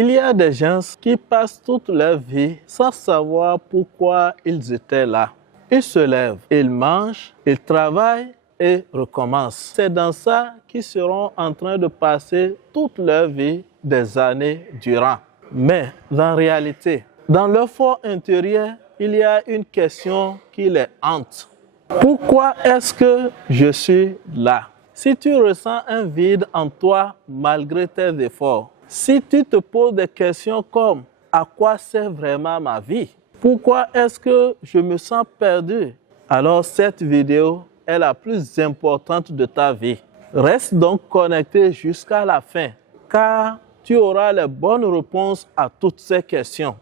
Il y a des gens qui passent toute leur vie sans savoir pourquoi ils étaient là. Ils se lèvent, ils mangent, ils travaillent et recommencent. C'est dans ça qu'ils seront en train de passer toute leur vie des années durant. Mais en réalité, dans leur fort intérieur, il y a une question qui les hante. Pourquoi est-ce que je suis là? Si tu ressens un vide en toi malgré tes efforts, si tu te poses des questions comme « À quoi sert vraiment ma vie? Pourquoi est-ce que je me sens perdu ?» Alors cette vidéo est la plus importante de ta vie. Reste donc connecté jusqu'à la fin, car tu auras les bonnes réponses à toutes ces questions.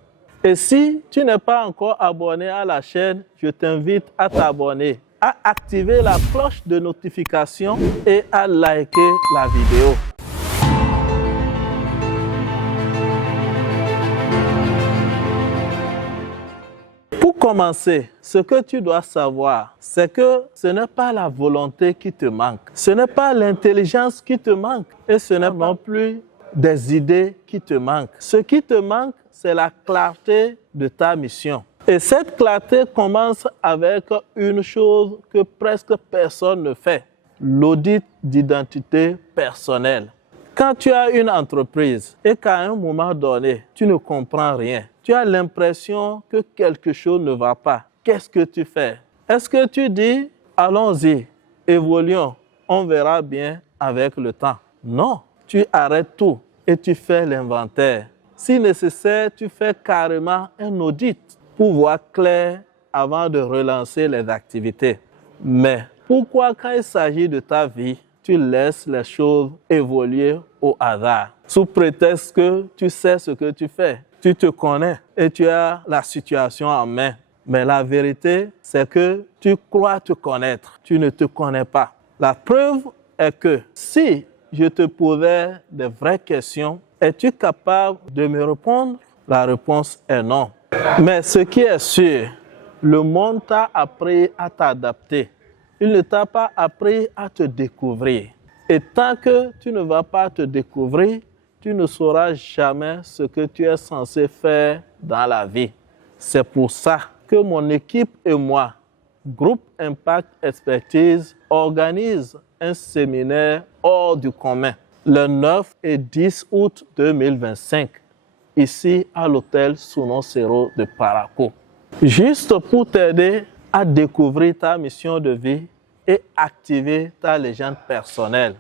Et si tu n'es pas encore abonné à la chaîne, je t'invite à t'abonner, à activer la cloche de notification et à liker la vidéo. Pour commencer, ce que tu dois savoir, c'est que ce n'est pas la volonté qui te manque, ce n'est pas l'intelligence qui te manque et ce n'est non plus des idées qui te manquent. Ce qui te manque, c'est la clarté de ta mission. Et cette clarté commence avec une chose que presque personne ne fait, l'audit d'identité personnelle. Quand tu as une entreprise et qu'à un moment donné, tu ne comprends rien, tu as l'impression que quelque chose ne va pas, qu'est-ce que tu fais? Est-ce que tu dis, allons-y, évoluons, on verra bien avec le temps? Non, tu arrêtes tout et tu fais l'inventaire. Si nécessaire, tu fais carrément un audit pour voir clair avant de relancer les activités. Mais pourquoi quand il s'agit de ta vie, tu laisses les choses évoluer au hasard, sous prétexte que tu sais ce que tu fais, tu te connais et tu as la situation en main. Mais la vérité, c'est que tu crois te connaître, tu ne te connais pas. La preuve est que si je te posais des vraies questions, es-tu capable de me répondre? La réponse est non. Mais ce qui est sûr, le monde t'a appris à t'adapter. Il ne t'a pas appris à te découvrir. Et tant que tu ne vas pas te découvrir, tu ne sauras jamais ce que tu es censé faire dans la vie. C'est pour ça que mon équipe et moi, Groupe Impact Expertise, organise un séminaire hors du commun le 9 et 10 août 2025, ici à l'hôtel Suno Sero de Parakou. Juste pour t'aider à découvrir ta mission de vie et activer ta légende personnelle.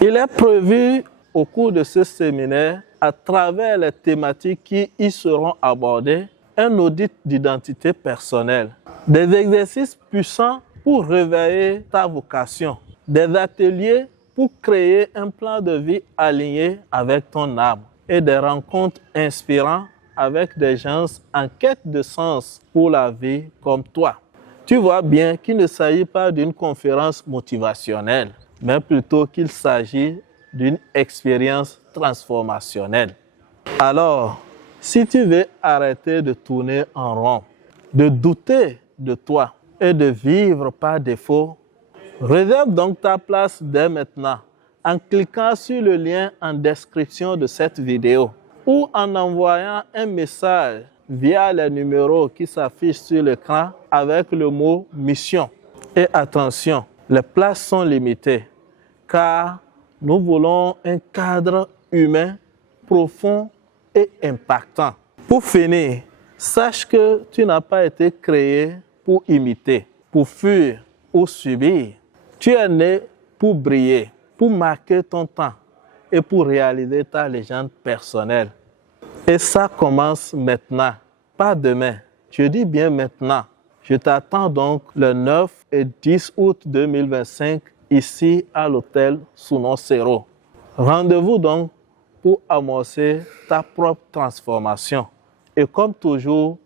Il est prévu au cours de ce séminaire, à travers les thématiques qui y seront abordées, un audit d'identité personnelle, des exercices puissants pour réveiller ta vocation, des ateliers pour créer un plan de vie aligné avec ton âme et des rencontres inspirantes avec des gens en quête de sens pour la vie comme toi. Tu vois bien qu'il ne s'agit pas d'une conférence motivationnelle, mais plutôt qu'il s'agit d'une expérience transformationnelle. Alors, si tu veux arrêter de tourner en rond, de douter de toi et de vivre par défaut, réserve donc ta place dès maintenant en cliquant sur le lien en description de cette vidéo ou en envoyant un message via les numéros qui s'affichent sur l'écran avec le mot « mission ». Et attention, les places sont limitées car nous voulons un cadre humain profond et impactant. Pour finir, sache que tu n'as pas été créé pour imiter, pour fuir ou subir. Tu es né pour briller, pour marquer ton temps et pour réaliser ta légende personnelle. Et ça commence maintenant, pas demain. Je dis bien maintenant. Je t'attends donc le 9 et 10 août 2025 ici à l'hôtel Suno Sero. Rendez-vous donc pour amorcer ta propre transformation. Et comme toujours,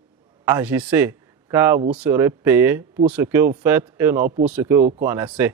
agissez, car vous serez payé pour ce que vous faites et non pour ce que vous connaissez.